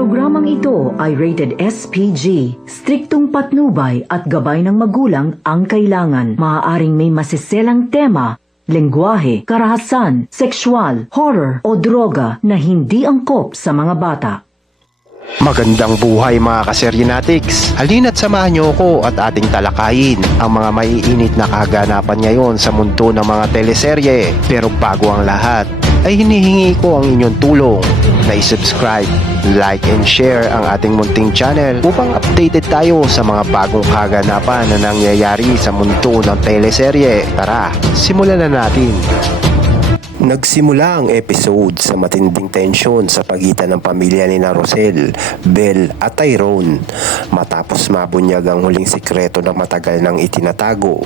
Programang ito ay rated SPG, striktong patnubay at gabay ng magulang ang kailangan. Maaaring may masiselang tema, lengguwahe, karahasan, sexual, horror o droga na hindi angkop sa mga bata. Magandang buhay mga kaseryenatics! Halina't samahan niyo ako at ating talakayin ang mga maiinit na kaganapan ngayon sa mundo ng mga teleserye. Pero bago ang lahat, ay hinihingi ko ang inyong tulong na i-subscribe, like and share ang ating munting channel upang updated tayo sa mga bagong kaganapan na nangyayari sa mundo ng teleserye. Tara, simulan na natin! Nagsimula ang episode sa matinding tensyon sa pagitan ng pamilya ni Rosel, Belle at Tyrone matapos mabunyag ang huling sikreto na matagal nang itinatago.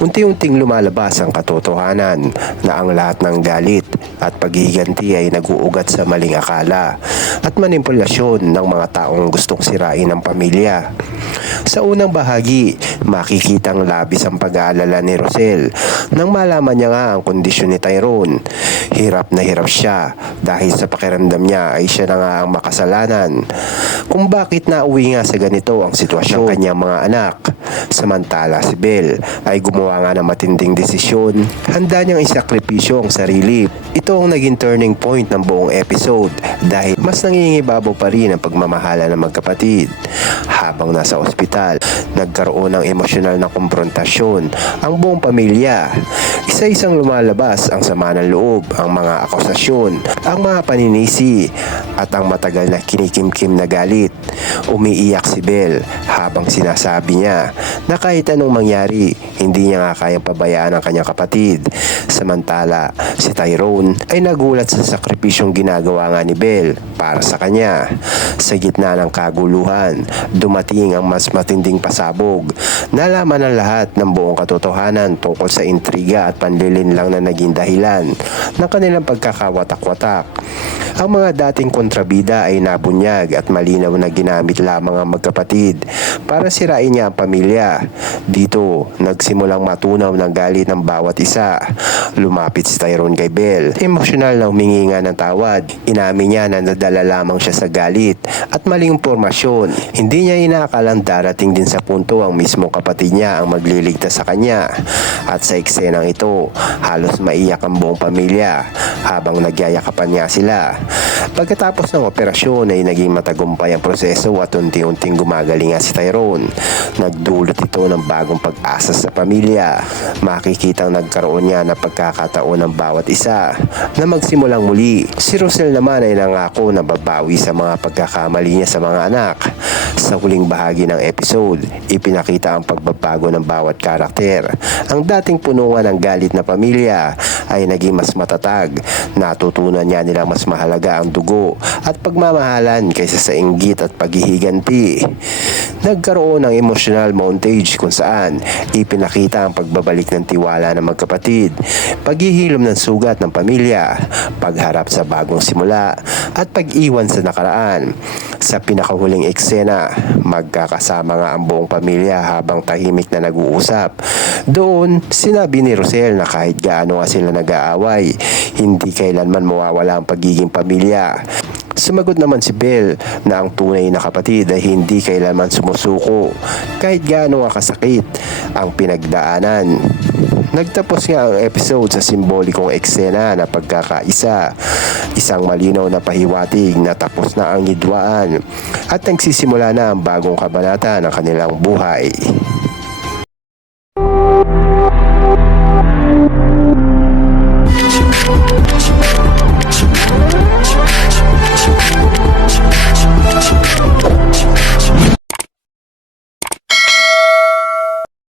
Unti-unting lumalabas ang katotohanan na ang lahat ng galit at paghihiganti ay nag-uugat sa maling akala at manipulasyon ng mga taong gustong sirain ang pamilya. Sa unang bahagi, makikitang labis ang pag-aalala ni Rosel nang malaman niya nga ang kondisyon ni Tyrone. Hirap na hirap siya dahil sa pakiramdam niya ay siya na nga ang makasalanan kung bakit nauwi nga sa ganito ang sitwasyon ng kanyang mga anak. Samantala si Belle ay gumawa nga ng matinding desisyon. Handa niyang isakripisyo ang sarili. Ito ang naging turning point ng buong episode dahil mas nangingibabaw pa rin ang pagmamahala ng magkapatid. Habang nasa ospital, nagkaroon ng emosyonal na komprontasyon ang buong pamilya. Isa-isang lumalabas ang sama ng loob, ang mga akusasyon, ang mga paninisi at ang matagal na kinikimkim na galit. Umiiyak si Belle habang sinasabi niya na kahit anong mangyari, hindi niya nga kayang pabayaan ang kanyang kapatid. Samantala, si Tyrone ay nagulat sa sakripisyong ginagawa nga ni Belle para sa kanya. Sa gitna ng kaguluhan, dumating ang mas matinding pasabog. Nalaman ng lahat ng buong katotohanan tungkol sa intriga at panlilinlang na naging dahilan ng kanilang pagkakawatak-watak. Ang mga dating kontrabida ay nabunyag at malinaw na ginamit lamang ang magkapatid para sirain niya ang pamilya. Dito, nagsimulang matunaw ng galit ng bawat isa. Lumapit si Tyrone kay Belle. Emosyonal na humingi nga ng tawad. Inamin niya na nadala lamang siya sa galit at maling impormasyon. Hindi niya inakalang darating din sa punto ang mismong kapatid niya ang magliligtas sa kanya. At sa eksenang ito, halos maiyak ang buong pamilya habang nagyayakapan nga sila. Pagkatapos ng operasyon ay naging matagumpay ang proseso at unti-unting gumagaling nga si Tyrone. Nagdulot ito ng bagong pag-asa sa pamilya. Makikitang nagkaroon niya ng pagkakataon ng bawat isa na magsimulang muli. Si Rosel naman ay nangako na babawi sa mga pagkakamali niya sa mga anak. Sa huling bahagi ng episode, ipinakita ang pagbabago ng bawat karakter. Ang dating punungan ng galit na pamilya ay naging mas matatag. Natutunan niya nilang mas mahalaga ang dugo at pagmamahalan kaysa sa inggit at paghihiganti. Nagkaroon ng emotional montage kung saan ipinakita ang pagbabalik ng tiwala ng magkapatid, paghihilom ng sugat ng pamilya, pagharap sa bagong simula at pag-iwan sa nakaraan. Sa pinakahuling eksena, magkakasama nga ang buong pamilya habang tahimik na nag-uusap. Doon, sinabi ni Rosel na kahit gaano nga sila nag-aaway, hindi kailanman mawawala ang pagiging pamilya. Sumagot naman si Belle na ang tunay na kapatid ay hindi kailanman sumusuko kahit gaano nga kasakit ang pinagdaanan. Nagtapos nga ang episode sa simbolikong eksena na pagkakaisa. Isang malinaw na pahiwatig na tapos na ang hidwaan at nagsisimula na ang bagong kabanata ng kanilang buhay.